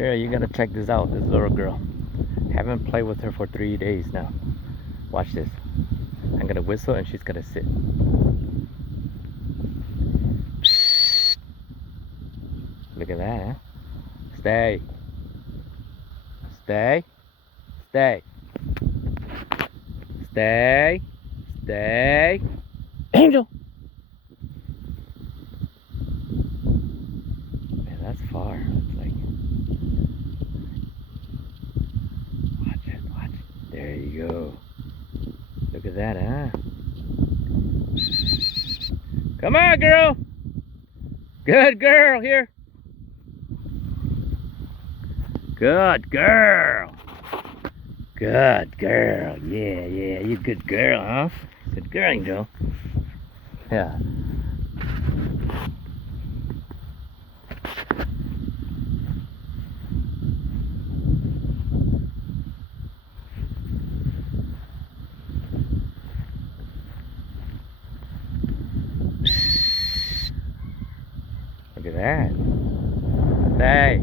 Girl, you gotta check this out, this little girl. Haven't played with her for 3 days now. Watch this. I'm gonna whistle and she's gonna sit. Look at that, huh? Stay. Stay. Stay. Stay. Stay. Angel! Man, that's far. It's like... Watch it, watch it. There you go. Look at that, huh? Come on, girl! Good girl, here. Good girl. Good girl. Yeah, yeah. You good girl, huh? Good girl, Angel. Yeah. Look at that. Stay.